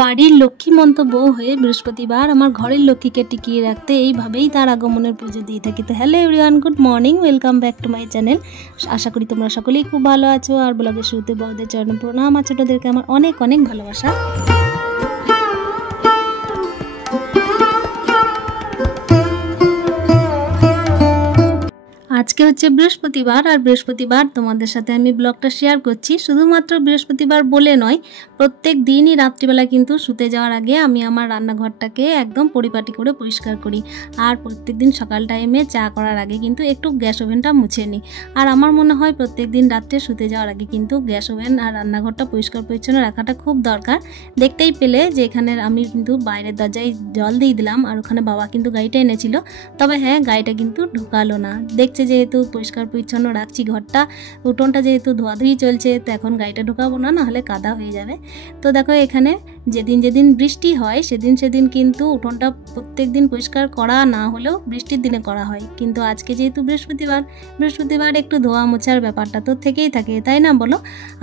বাড়ির লক্ষ্মীমন্ত বউ হয়ে বৃহস্পতিবার আমার ঘরের লক্ষ্মীকে টিকিয়ে রাখতে এইভাবেই তার আগমনের পুজো দিয়ে থাকি। তো hello everyone, good morning, welcome back to my channel. আশা করি তোমরা সকলেই খুব ভালো আছো। আর ব্লগের শুরুতে বড়দের চরণে প্রণাম, আর ছোটোদেরকে আমার অনেক অনেক ভালোবাসা। আজকে হচ্ছে বৃহস্পতিবার, আর বৃহস্পতিবার তোমাদের সাথে আমি ব্লগটা শেয়ার করছি। শুধুমাত্র বৃহস্পতিবার বলে নয়, প্রত্যেক দিনই রাত্রিবেলা কিন্তু শুতে যাওয়ার আগে আমি আমার রান্নাঘরটাকে একদম পরিপাটি করে পরিষ্কার করি। আর প্রত্যেক দিন সকাল টাইমে চা করার আগে কিন্তু একটু গ্যাস ওভেনটা মুছে নিই। আর আমার মনে হয় প্রত্যেক দিন রাত্রে শুতে যাওয়ার আগে কিন্তু গ্যাস ওভেন আর রান্নাঘরটা পরিষ্কার পরিচ্ছন্ন রাখাটা খুব দরকার। দেখতেই পেলে যে এখানে আমি কিন্তু বাইরের দরজায় জল দিয়ে দিলাম, আর ওখানে বাবা কিন্তু গাড়িটা এনেছিল। তবে হ্যাঁ, গাড়িটা কিন্তু ঢুকালো না। দেখছে যেহেতু পরিষ্কার পরিচ্ছন্ন রাখছি ঘরটা, উঠোনটা যেহেতু ধোয়াধুয়ি চলছে, তো এখন গাড়িটা ঢোকাবো না, নাহলে কাদা হয়ে যাবে। তো দেখো এখানে যেদিন যেদিন বৃষ্টি হয় সেদিন কিন্তু উঠোনটা প্রত্যেক দিন পরিষ্কার করা না হলেও বৃষ্টির দিনে করা হয়। কিন্তু আজকে যেহেতু বৃহস্পতিবার একটু ধোয়া মোছার ব্যাপারটা তো থেকেই থাকে, তাই না বলো?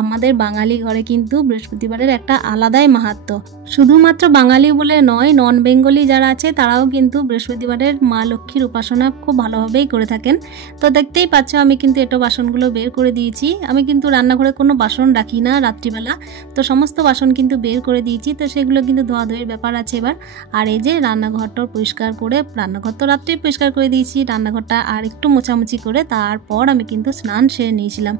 আমাদের বাঙালি ঘরে কিন্তু বৃহস্পতিবারের একটা আলাদাই মাহাত্ম্য। শুধুমাত্র বাঙালি বলে নয়, নন বেঙ্গলি যারা আছে তারাও কিন্তু বৃহস্পতিবারের মা লক্ষ্মীর উপাসনা খুব ভালোভাবেই করে থাকেন। তো দেখতেই পাচ্ছ আমি কিন্তু এটো বাসনগুলো বের করে দিয়েছি। আমি কিন্তু রান্নাঘরে কোনো বাসন রাখি না রাত্রিবেলা, তো সমস্ত বাসন কিন্তু বের করে দিয়েছি। তো সেগুলো কিন্তু ধোয়াধুয়ির ব্যাপার আছে এবার। আর এই যে রান্নাঘরটা পরিষ্কার করে, রান্নাঘর তো রাত্রেই পরিষ্কার করে দিয়েছি, রান্নাঘরটা আর একটু মোছামুছি করে তারপর আমি কিন্তু স্নান সেরে নিয়েছিলাম।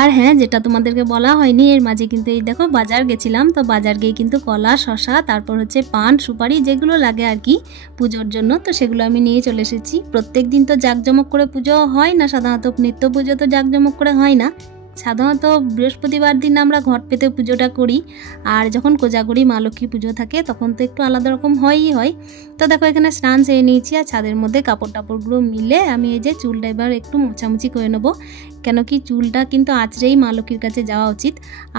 আর হ্যাঁ, যেটা তোমাদেরকে বলা হয়নি, এর মাঝে কিন্তু এই দেখো বাজার গেছিলাম। তো বাজার গিয়ে কিন্তু কলা, শশা, তারপর হচ্ছে পান, সুপারি, যেগুলো লাগে আর কি পুজোর জন্য, তো সেগুলো আমি নিয়ে চলে এসেছি। প্রত্যেক দিন তো জাঁকজমক করে পুজো হয় না, সাধারণত নিত্য পুজো তো জাঁকজমক করে হয় না। সাধারণত বৃহস্পতিবার দিন আমরা ঘট পেতে পুজোটা করি, আর যখন কোজাগরি মা লক্ষ্মী পুজো থাকে তখন তো একটু আলাদা রকম হয়ই হয়। তো দেখো এখানে স্নান সেরে নিয়েছি, আর ছাদের মধ্যে কাপড় টাপড়গুলো মিলে আমি এই যে চুলটা এবার একটু মোছামুছি করে নেবো। কেন কি চুলটা কিন্তু আঁচড়েই মা লক্ষ্মীর কাছে যাওয়া উচিত।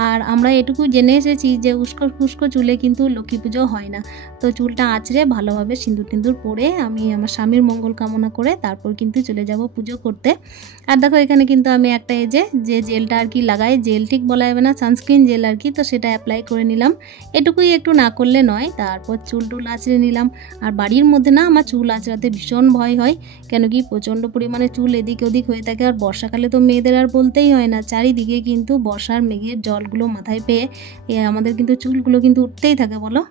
আর আমরা এটুকু জেনে এসেছি যে উস্কো চুলে কিন্তু লক্ষ্মী পুজো হয় না। তো চুলটা আঁচড়ে ভালোভাবে সিঁদুর টিন্দুর পরে আমি আমার স্বামীর মঙ্গল কামনা করে তারপর কিন্তু চলে যাব পুজো করতে। আর দেখো এখানে কিন্তু আমি একটা এই যে জেলটা আর কি লাগাই, জেল ঠিক বলা যাবে না, সানস্ক্রিন জেল আর কি, তো সেটা অ্যাপ্লাই করে নিলাম। এটুকুই, একটু না করলে নয়। তারপর চুল আঁচড়ে নিলাম। আর বাড়ির মধ্যে না আমার চুল আঁচড়াতে ভীষণ ভয় হয়, কেন কি প্রচণ্ড পরিমাণে চুল এদিক ওদিক হয়ে থাকে। আর বর্ষাকালে তো মেয়েদের আর বলতেই হয় না, চারিদিকে কিন্তু বর্ষার মেঘের জলগুলো মাথায় পেয়ে আমাদের কিন্তু চুলগুলো কিন্তু উঠতেই থাকে বলো।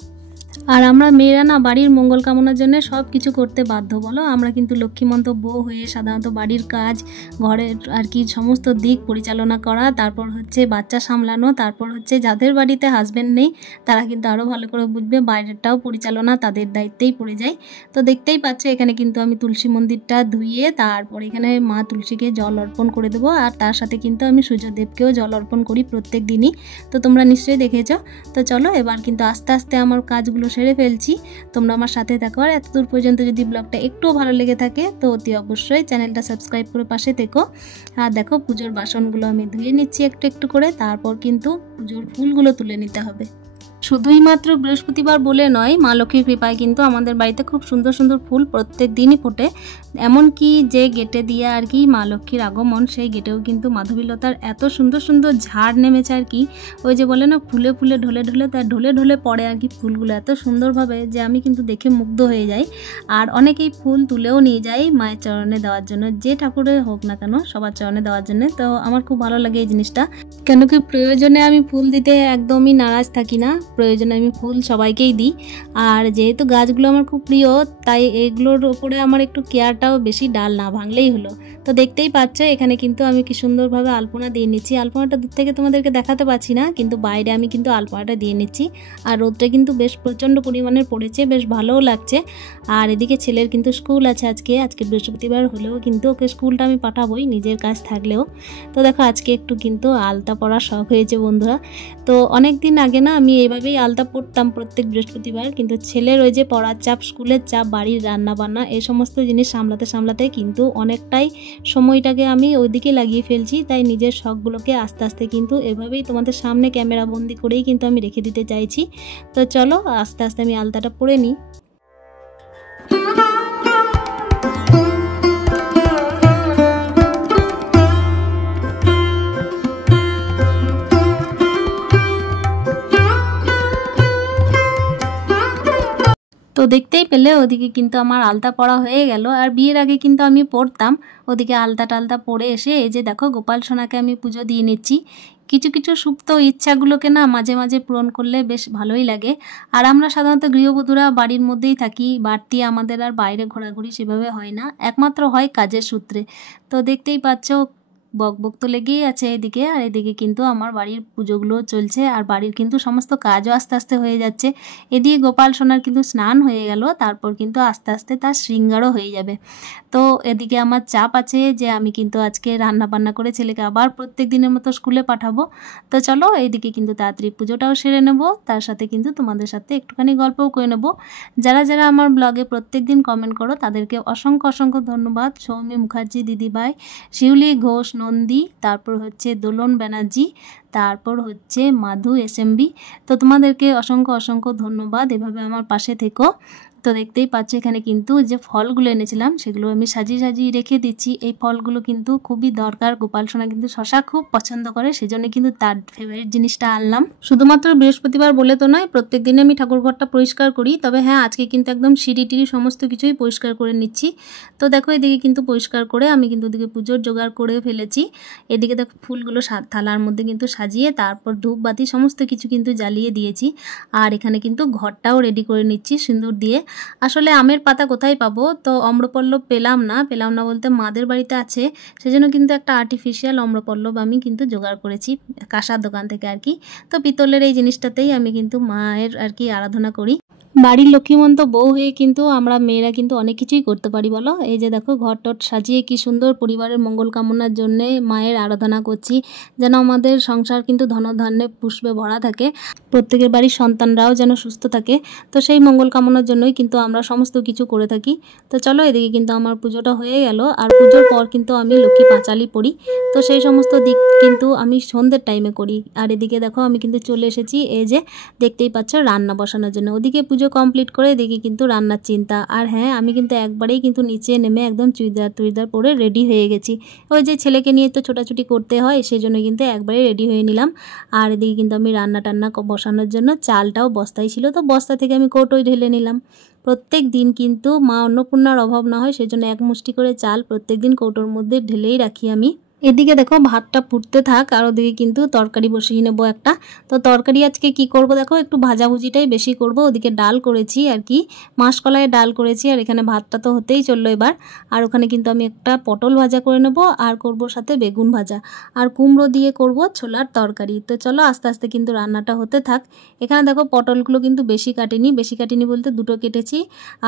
আর আমরা মেয়েরা না বাড়ির মঙ্গল কামনার জন্য সব কিছু করতে বাধ্য বলো। আমরা কিন্তু লক্ষ্মীমন্ত বউ হয়ে সাধারণত বাড়ির কাজ, ঘরের আর কি সমস্ত দিক পরিচালনা করা, তারপর হচ্ছে বাচ্চা সামলানো, তারপর হচ্ছে যাদের বাড়িতে হাজব্যান্ড নেই তারা কিন্তু আরও ভালো করে বুঝবে, বাইরেরটাও পরিচালনা তাদের দায়িত্বেই পড়ে যায়। তো দেখতেই পাচ্ছ এখানে কিন্তু আমি তুলসী মন্দিরটা ধুয়ে তারপর এখানে মা তুলসীকে জল অর্পণ করে দেবো। আর তার সাথে কিন্তু আমি সূর্যদেবকেও জল অর্পণ করি প্রত্যেক দিনই, তো তোমরা নিশ্চয়ই দেখেছো। তো চলো এবার কিন্তু আস্তে আস্তে আমার কাজগুলো সেরে ফেলছি। তোমরা আমার সাথে থাকো, আর এতদূর পর্যন্ত যদি ব্লগটা একটু ভালো লেগে থাকে তো অতি অবশ্যই চ্যানেলটা সাবস্ক্রাইব করে পাশে থেকো। আর দেখো পুজোর বাসনগুলো আমি ধুয়ে নিচ্ছি একটু একটু করে, তারপর কিন্তু পুজোর ফুলগুলো তুলে নিতে হবে। শুধুই মাত্র বৃহস্পতিবার বলে নয়, মা লক্ষ্মীর কৃপায় কিন্তু আমাদের বাড়িতে খুব সুন্দর সুন্দর ফুল প্রত্যেক দিনই ফোটে। এমনকি যে গেটে দিয়ে আর কি মা লক্ষ্মীর আগমন, সেই গেটেও কিন্তু মাধবীলতার এত সুন্দর সুন্দর ঝাড় নেমেছে আর কি। ওই যে বলে না, ফুলে ফুলে ঢলে ঢলে, তার ঢলে ঢলে পড়ে আর কি ফুলগুলো এত সুন্দরভাবে, যে আমি কিন্তু দেখে মুগ্ধ হয়ে যাই। আর অনেকেই ফুল তুলেও নিয়ে যায় মায়ের চরণে দেওয়ার জন্য, যে ঠাকুরের হোক না কেন সবার চরণে দেওয়ার জন্য। তো আমার খুব ভালো লাগে এই জিনিসটা, কেন কি প্রয়োজনে আমি ফুল দিতে একদমই নারাজ থাকি না, প্রয়োজনে আমি ফুল সবাইকেই দিই। আর যেহেতু গাছগুলো আমার খুব প্রিয়, তাই এগুলোর ওপরে আমার একটু কেয়ারটাও বেশি, ডাল না ভাঙলেই হলো। তো দেখতেই পাচ্ছ এখানে কিন্তু আমি কি সুন্দরভাবে আলপনা দিয়ে নিচ্ছি। আলপনাটা দূর থেকে তোমাদেরকে দেখাতে পাচ্ছি না, কিন্তু বাইরে আমি কিন্তু আলপনাটা দিয়ে নিচ্ছি। আর রোদটা কিন্তু বেশ প্রচণ্ড পরিমাণের পড়েছে, বেশ ভালোও লাগছে। আর এদিকে ছেলের কিন্তু স্কুল আছে আজকে বৃহস্পতিবার হলেও কিন্তু ওকে স্কুলটা আমি পাঠাবোই, নিজের কাজ থাকলেও। তো দেখো আজকে একটু কিন্তু আলতা পরার শখ হয়েছে বন্ধুরা। তো অনেক দিন আগে না আমি এইভাবেই আলতা পরতাম প্রত্যেক বৃহস্পতিবার, কিন্তু ছেলের ওই যে পড়ার চাপ, স্কুলের চাপ, বাড়ির রান্না বান্না, এই সমস্ত জিনিস সামলাতে কিন্তু অনেকটাই সময়টাকে আমি ওইদিকে লাগিয়ে ফেলছি। তাই নিজের শখগুলোকে আস্তে আস্তে কিন্তু এভাবেই তোমাদের সামনে ক্যামেরা বন্দি করেই কিন্তু আমি রেখে দিতে চাইছি। তো চলো আস্তে আস্তে আমি আলতাটা পরে নিই। দেখতেই পেলে ওদিকে কিন্তু আমার আলতা পড়া হয়ে গেল। আর বিয়ের আগে কিন্তু আমি পড়তাম, ওদিকে আলতা টালতা পরে এসে এই যে দেখো গোপাল সোনাকে আমি পুজো দিয়ে নিচ্ছি। কিছু কিছু সুপ্ত ইচ্ছাগুলোকে না মাঝে মাঝে পূরণ করলে বেশ ভালোই লাগে। আর আমরা সাধারণত গৃহবধূরা বাড়ির মধ্যেই থাকি, বাড়তি আমাদের আর বাইরে ঘোরাঘুরি সেভাবে হয় না, একমাত্র হয় কাজের সূত্রে। তো দেখতেই পাচ্ছ বকবক তো লেগেই আছে এদিকে, আর এদিকে কিন্তু আমার বাড়ির পুজোগুলো চলছে, আর বাড়ির কিন্তু সমস্ত কাজও আস্তে আস্তে হয়ে যাচ্ছে। এদিকে গোপাল সোনার কিন্তু স্নান হয়ে গেল, তারপর কিন্তু আস্তে আস্তে তার শৃঙ্গারও হয়ে যাবে। তো এদিকে আমার চাপ আছে যে আমি কিন্তু আজকে রান্না বান্না করে ছেলেকে আবার প্রত্যেক দিনের মতো স্কুলে পাঠাবো। তো চলো এইদিকে কিন্তু তাড়াতাড়ি পুজোটাও সেরে নেব, তার সাথে কিন্তু তোমাদের সাথে একটুখানি গল্পও করে নেব। যারা যারা আমার ব্লগে প্রত্যেক দিন কমেন্ট করো তাদেরকে অসংখ্য অসংখ্য ধন্যবাদ। সৌমি মুখার্জি দিদিভাই, শিউলি ঘোষ নন্দী, তারপর হচ্ছে দোলন ব্যানার্জি, তারপর হচ্ছে মাধু এসএমবি। তো তোমাদেরকে অসংখ্য অসংখ্য ধন্যবাদ, এভাবে আমার পাশে থেকো। তো দেখতেই পাচ্ছ এখানে কিন্তু যে ফলগুলো এনেছিলাম সেগুলো আমি সাজিয়ে সাজিয়ে রেখে দিচ্ছি। এই ফলগুলো কিন্তু খুবই দরকার, গোপাল সোনা কিন্তু শশা খুব পছন্দ করে, সেজন্য কিন্তু তার ফেভারিট জিনিসটা আনলাম। শুধুমাত্র বৃহস্পতিবার বলে তো নয়, প্রত্যেক দিনে আমি ঠাকুরঘরটা পরিষ্কার করি, তবে হ্যাঁ আজকে কিন্তু একদম সিঁড়ি টিড়ি সমস্ত কিছুই পরিষ্কার করে নিচ্ছি। তো দেখো এদিকে কিন্তু পরিষ্কার করে আমি কিন্তু ওদিকে পুজোর জোগাড় করে ফেলেছি। এদিকে দেখো ফুলগুলো থালার মধ্যে কিন্তু সাজিয়ে তারপর ধূপবাতি সমস্ত কিছু কিন্তু জ্বালিয়ে দিয়েছি। আর এখানে কিন্তু ঘরটাও রেডি করে নিচ্ছি সিঁদুর দিয়ে। আসলে আমের পাতা কোথায় পাবো, তো অম্রপল্লব পেলাম না বলতে মাদের বাড়িতে আছে, সেজন্য কিন্তু একটা আর্টিফিশিয়াল অম্রপল্লব আমি কিন্তু জোগাড় করেছি কাঁসার দোকান থেকে আর কি। তো পিতলের এই জিনিসটাতেই আমি কিন্তু মায়ের আর কি আরাধনা করি। বাড়ির লক্ষ্মীমন্ত বউ হয়ে কিন্তু আমরা মেয়েরা কিন্তু অনেক কিছুই করতে পারি বলো। এই যে দেখো ঘর টট সাজিয়ে কি সুন্দর পরিবারের মঙ্গল কামনার জন্যে মায়ের আরাধনা করছি, যেন আমাদের সংসার কিন্তু ধনধান্যে পুষ্পে ভরা থাকে, প্রত্যেকের বাড়ির সন্তানরাও যেন সুস্থ থাকে। তো সেই মঙ্গল কামনার জন্যই কিন্তু আমরা সমস্ত কিছু করে থাকি। তো চলো এদিকে কিন্তু আমার পুজোটা হয়ে গেল, আর পুজোর পর কিন্তু আমি লক্ষ্মী পাঁচালি পড়ি। তো সেই সমস্ত দিক কিন্তু আমি সন্ধ্যের টাইমে করি। আর এদিকে দেখো আমি কিন্তু চলে এসেছি এই যে দেখতেই পাচ্ছ রান্না বসানোর জন্য। ওদিকে পুজো কমপ্লিট করে এদিকে কিন্তু রান্নার চিন্তা। আর হ্যাঁ আমি কিন্তু একবারেই কিন্তু নিচে নেমে একদম চুড়িদার পরে রেডি হয়ে গেছি। ওই যে ছেলেকে নিয়ে তো ছোটাছুটি করতে হয়, সেই জন্য কিন্তু একবারে রেডি হয়ে নিলাম। আর এদিকে কিন্তু আমি রান্না টান্না বসানোর জন্য চালটাও বস্তায় ছিল, তো বস্তা থেকে আমি কৌটোয় ঢেলে নিলাম। প্রত্যেক দিন কিন্তু মা অন্নপূর্ণার অভাব না হয়, সেজন্য এক মুষ্টি করে চাল প্রত্যেক দিন কৌটোর মধ্যে ঢেলেই রাখি আমি। এদিকে দেখো ভাতটা ফুটতে থাক, আর ওদিকে কিন্তু তরকারি বসিয়ে নেবো একটা। তো তরকারি আজকে কি করব দেখো, একটু ভাজাভুজিটাই বেশি করব। ওদিকে ডাল করেছি আর কি, মাসকলাইয়ের ডাল করেছি, আর এখানে ভাতটা তো হতেই চললো এবার। আর ওখানে কিন্তু আমি একটা পটল ভাজা করে নেব, আর করব সাথে বেগুন ভাজা, আর কুমড়ো দিয়ে করব ছোলার তরকারি। তো চলো আস্তে আস্তে কিন্তু রান্নাটা হতে থাক। এখানে দেখো পটলগুলো কিন্তু বেশি কাটিনি বলতে দুটো কেটেছি,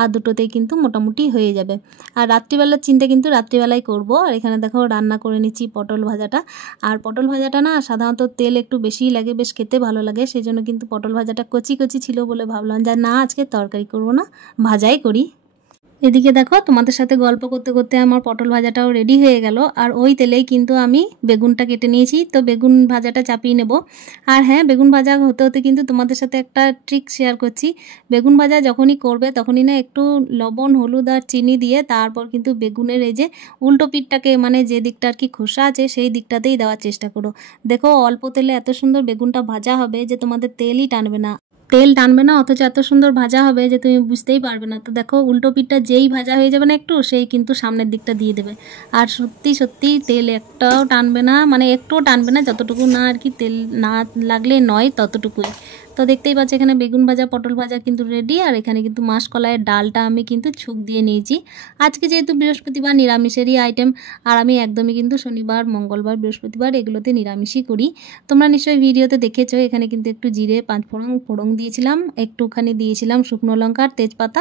আর দুটোতেই কিন্তু মোটামুটি হয়ে যাবে। আর রাত্রিবেলার চিন্তা কিন্তু রাত্রিবেলায় করব। আর এখানে দেখো রান্না করে নিচ্ছি পটল ভাজাটা। আর পটল ভাজাটা না সাধারণত তেল একটু বেশিই লাগে, বেশ খেতে ভালো লাগে, সেই জন্য কিন্তু পটল ভাজাটা কচি কচি ছিল বলে ভাবলাম যে না আজকে তরকারি করব না, ভাজাই করি। এদিকে দেখো তোমাদের সাথে গল্প করতে করতে আমার পটল ভাজাটাও রেডি হয়ে গেল। আর ওই তেলেই কিন্তু আমি বেগুনটা কেটে নিয়েছি, তো বেগুন ভাজাটা চাপিয়ে নেব। আর হ্যাঁ বেগুন ভাজা হতে হতে কিন্তু তোমাদের সাথে একটা ট্রিক শেয়ার করছি। বেগুন ভাজা যখনই করবে তখনই না একটু লবণ হলুদ আর চিনি দিয়ে তারপর কিন্তু বেগুনের এই যে উল্টো পিঠটাকে, মানে যে দিকটা আর কি খোসা আছে সেই দিকটাতেই দেওয়ার চেষ্টা করো। দেখো অল্প তেলে এত সুন্দর বেগুনটা ভাজা হবে যে তোমাদের তেলই টানবে না, অথচ এত সুন্দর ভাজা হবে যে তুমি বুঝতেই পারবে না। তো দেখো উল্টো পিঠটা যেই ভাজা হয়ে যাবে না একটু, সেই কিন্তু সামনের দিকটা দিয়ে দেবে। আর সত্যি সত্যি তেল একটাও টানবে না, মানে একটুও টানবে না, যতটুকু না আর কি তেল না লাগলে নয় ততটুকুই। তো দেখতেই পাচ্ছ এখানে বেগুন ভাজা পটল ভাজা কিন্তু রেডি। আর এখানে কিন্তু মাসকলাইয়ের ডালটা আমি কিন্তু ছুঁক দিয়ে নিয়েছি। আজকে যেহেতু বৃহস্পতিবার নিরামিষেরই আইটেম, আর আমি একদমই কিন্তু শনিবার মঙ্গলবার বৃহস্পতিবার এগুলোতে নিরামিষই করি। তোমরা নিশ্চয়ই ভিডিওতে দেখেছো এখানে কিন্তু একটু জিরে 5 ফোড়ন দিয়েছিলাম, একটুখানি দিয়েছিলাম শুকনো লঙ্কা আর তেজপাতা,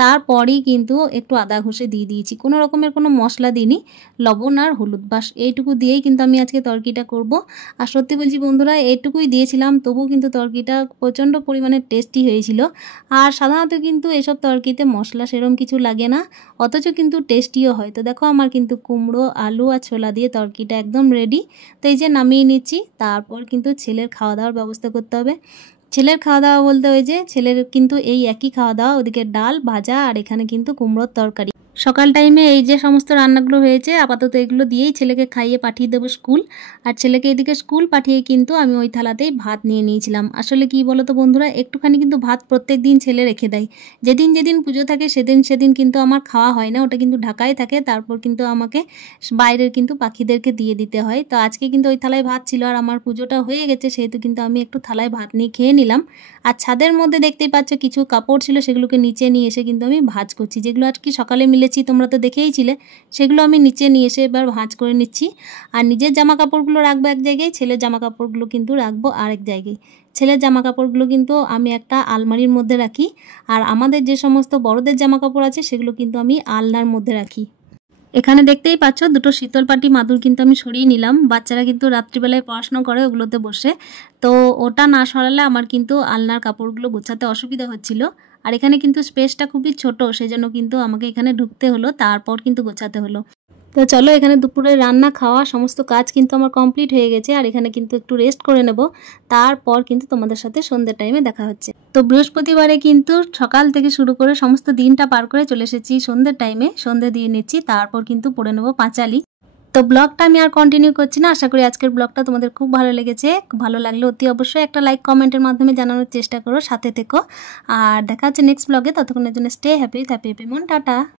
তারপরেই কিন্তু একটু আদা ঘষে দিয়ে দিয়েছি। কোনো রকমের কোনো মশলা দিইনি, লবণ আর হলুদ বাস এইটুকু দিয়েই কিন্তু আমি আজকে তরকারিটা করব। আর সত্যি বলছি বন্ধুরা এইটুকুই দিয়েছিলাম, তবুও কিন্তু তরকারিটা প্রচণ্ড পরিমাণে টেস্টি হয়েছিল। আর সাধারণত কিন্তু এসব তরকারিতে মশলা সেরম কিছু লাগে না, অথচ কিন্তু টেস্টিও হয়। তো দেখো আমার কিন্তু কুমড়ো আলু আর ছোলা দিয়ে তরকারিটা একদম রেডি। তো এই যে নামিয়ে নিচ্ছি, তারপর কিন্তু ছেলের খাওয়া দাওয়ার ব্যবস্থা করতে হবে। ছেলের খাওয়া দাওয়া বলতে ওই যে ছেলের কিন্তু এই একই খাওয়া দাওয়া, ওদিকে ডাল ভাজা আর এখানে কিন্তু কুমড়োর তরকারি। সকাল টাইমে এই যে সমস্ত রান্নাগুলো হয়েছে আপাতত এগুলো দিয়েই ছেলেকে খাইয়ে পাঠিয়ে দেবো স্কুল। আর ছেলেকে এদিকে স্কুল পাঠিয়ে কিন্তু আমি ওই থালাতেই ভাত নিয়ে নিয়েছিলাম। আসলে কি বলো তো বন্ধুরা, একটুখানি কিন্তু ভাত প্রত্যেক দিন ছেলে রেখে দেয়। যেদিন যেদিন পুজো থাকে সেদিন কিন্তু আমার খাওয়া হয় না, ওটা কিন্তু ঢাকায় থাকে, তারপর কিন্তু আমাকে বাইরের কিন্তু পাখিদেরকে দিয়ে দিতে হয়। তো আজকে কিন্তু ওই থালায় ভাত ছিল আর আমার পুজোটা হয়ে গেছে, সেহেতু কিন্তু আমি একটু থালায় ভাত নিয়ে খেয়ে নিলাম। আর ছাদের মধ্যে দেখতেই পাচ্ছ কিছু কাপড় ছিল, সেগুলোকে নিচে নিয়ে এসে কিন্তু আমি ভাঁজ করছি। যেগুলো আর কি সকালে মিলেছি তোমরা তো দেখেইছিলে, সেগুলো আমি নিচে নিয়ে এসে এবার ভাঁজ করে নিচ্ছি। আর নিজের জামা কাপড়গুলো রাখবো এক জায়গায়, ছেলের জামা কাপড়গুলো কিন্তু রাখবো আরেক জায়গায়। ছেলের জামা কাপড়গুলো কিন্তু আমি একটা আলমারির মধ্যে রাখি, আর আমাদের যে সমস্ত বড়দের জামা কাপড় আছে সেগুলো কিন্তু আমি আলনার মধ্যে রাখি। এখানে দেখতেই পাচ্ছ দুটো শীতল পাটি মাদুর কিন্তু আমি সরিয়ে নিলাম। বাচ্চারা কিন্তু রাত্রিবেলায় পড়াশোনা করে ওগুলোতে বসে, তো ওটা না সরালে আমার কিন্তু আলনার কাপড়গুলো গোছাতে অসুবিধা হচ্ছিল। আর এখানে কিন্তু স্পেসটা খুবই ছোট, সেজন্য কিন্তু আমাকে এখানে ঢুকতে হলো, তারপর কিন্তু গোছাতে হলো। তো চলো, এখানে দুপুরে রান্না খাওয়া সমস্ত কাজ কিন্তু আমার কমপ্লিট হয়ে গেছে, আর এখানে কিন্তু একটু রেস্ট করে নেব, তারপর কিন্তু তোমাদের সাথে সন্ধ্যের টাইমে দেখা হচ্ছে। তো বৃহস্পতিবারে কিন্তু সকাল থেকে শুরু করে সমস্ত দিনটা পার করে চলে এসেছি সন্ধ্যের টাইমে, সন্ধ্যে দিয়ে নিচ্ছি, তারপর কিন্তু পড়ে নেব পাঁচালি। তো ব্লগটা আমি আর কন্টিনিউ করছি না, আশা করি আজকের ব্লগটা তোমাদের খুব ভালো লেগেছে। ভালো লাগলে অতি অবশ্যই একটা লাইক কমেন্টের মাধ্যমে জানানোর চেষ্টা করো, সাথে থেকো। আর দেখা হচ্ছে নেক্সট ব্লগে, ততক্ষণের জন্য স্টে হ্যাপি মন, টাটা।